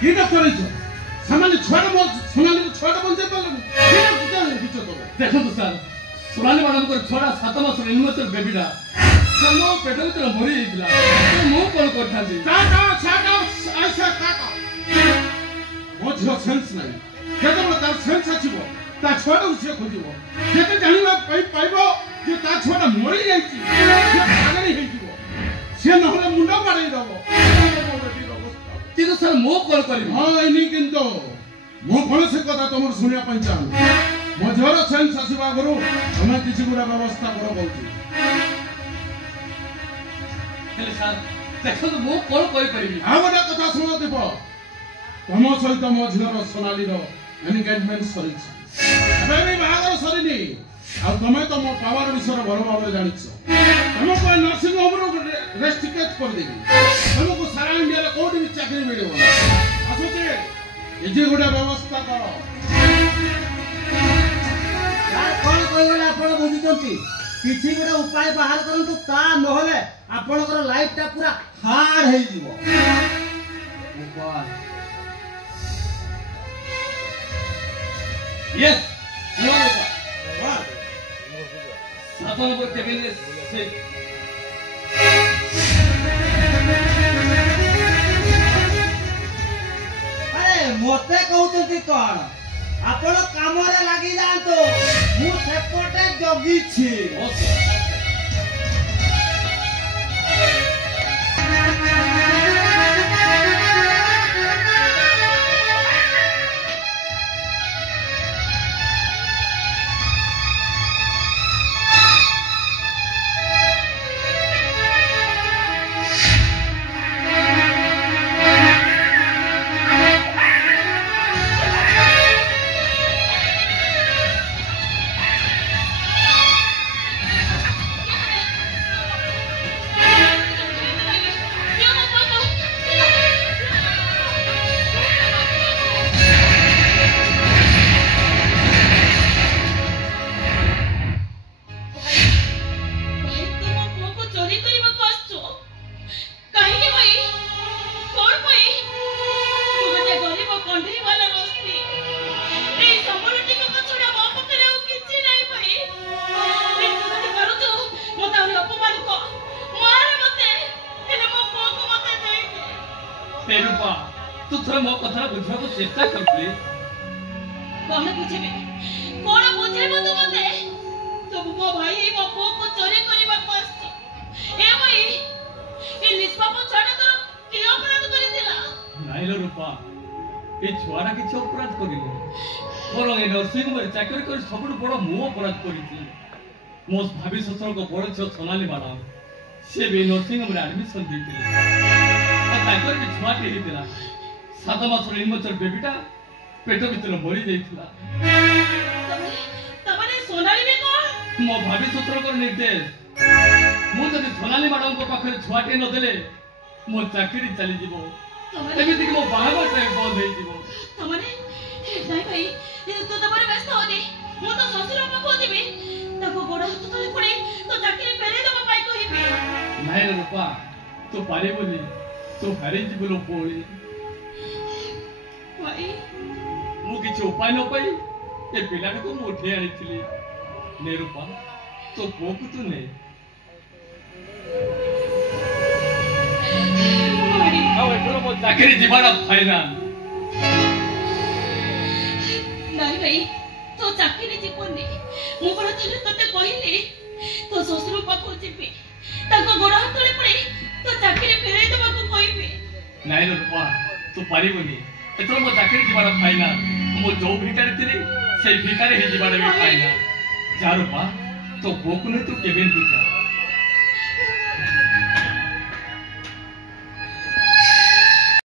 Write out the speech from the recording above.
কি করেছ সামান্য ছড়া সোনালী ছড়া বলতে পারলেন দেখুন স্যার সোনালী ମାନଙ୍କ ছড়া 7 মাসର ইনমেচর বেবিটা জন্ম পেট ভিতরে মরি ଯାଇଥିଲା ମୁଁ କଣ କରିଥାନ୍ତି ମୋ ଝିଅ ସେନ୍ସ ନାହିଁ ଯେତେବେଳେ ତାର ସେନ୍ସ ଆସିବ ତା ଛୁଆଟାକୁ ସିଏ ଖୋଜିବ ଯେତେ ଜାଣିବା ପାଇବ ଯେ ତା ଛୁଆଟା ମରିଯାଇଛି ପାଗଳି ହେଇଯିବ ସିଏ ନହେଲେ ମୁଣ୍ଡ ବାଡ଼େଇ ଦବ କିନ୍ତୁ ସାର୍ ମୁଁ କଣ କରିବି ହଁ ଏନି କିନ୍ତୁ ମୁଁ କୌଣସି କଥା ତମର ଶୁଣିବା ପାଇଁ ଚାହୁଁ ମୋ ଝିଅର ସେନ୍ସ ଆସିବା ଆଗରୁ ତମେ କିଛି ଗୁଡ଼ା ବ୍ୟବସ୍ଥା କର କହୁଛି ହେଲେ ସାର୍ ଦେଖନ୍ତୁ ମୁଁ କଣ କରିପାରିବି ଆଉ ଗୋଟେ କଥା ଶୁଣ ଦୀପ ତମ ସହିତ ମୋ ଝିଅର ସୋନାଲିର ଏନଗେଜମେଣ୍ଟ ସରିଛି ଏବେ ବି ବାହାଘର ସରିନି ଆଉ ତମେ ତ ମୋ ପାୱାର ବିଷୟରେ ଭଲ ଭାବରେ ଜାଣିଛ ତମକୁ ନର୍ସିଂ ହୋମରୁ ରେଷ୍ଟ୍ରିକେଟ୍ କରିଦେବି ତମକୁ ସାରା ଇଣ୍ଡିଆରେ କୋଉଠି ବି ଚାକିରି ମିଳିବ ଆସୁଛି କିଛି ଗୋଟେ ବ୍ୟବସ୍ଥା କର କଣ କହିଗଲେ ଆପଣ ବୁଝୁଛନ୍ତି କିଛି ଗୋଟେ ଉପାୟ ବାହାର କରନ୍ତୁ ତା ନହେଲେ ଆପଣଙ୍କର ଲାଇଫଟା ପୁରା ହାର୍ଡ ହେଇଯିବ Yes. No. What? Satan को केबिन से अरे मोते कहउछथि कोन आपण काम रे लागि जानतो मु सेपटे जगी छी तू थोड़ा मो कथा बुझवा को चेष्टा कर प्लीज कौन बुझेबे कौन बुझेबो तू मते तो मो भाई मो पो को चोरी करबा पास ए भाई ए निष्पाप छाड़ा तो की अपराध करिथिला नाइलो रूपा ए छुआरा किछ अपराध करिले मोर ए नर्सिंग में चाकरी कर सबुठ बड़ मो अपराध करिथि मो भाभी ससुर को बड़ छ सोनाली मैडम से भी नर्सिंग में एडमिशन दिथिले और ताकर भी छुआ टेरिथिला 7 मासर इनमेचर बेबीटा पेट भीतर मरी जाइथिला तमने सोनाली में कोन मो भाभी ससुर को निर्देश मु जदि सोनाली मैडम को पाखरे छुआटे न देले मो चाकरी चली जीवो एमिति मो बाहागर टाइम बंद हे जीवो तमने नाही भाई तू तमरे व्यस्त हो दे मु तो ससुर पाखो दिबे तको गोड़ हाथ तले पड़े तो चाकरी फेरे दबा पाई कहिबे नाही रूपा तू पारे बोली तू हारे जीवलो पोळी भाई मु किछ उपाय न पाई ए पिला को मु उठे आइथिली ने रूपा तो पोक तू ने आउ एथरो मो चाकरी जीवाना फाइनल नाही भाई तो चाकरी जीवनी मु बड़ थले तते कहिली तो ससुर पाखो जिबे ताको गोड़ हाथ तले पड़े तो चाकरी फेरे दबा को कहिबे नाही रूपा तू पारिबनी एथरो मो चाकरी जीवाना फाइनल मो जो भिकारी थिली से भिकारी हे जीवाना भी फाइनल जा रूपा तो पोक ने तू केबिन पूछा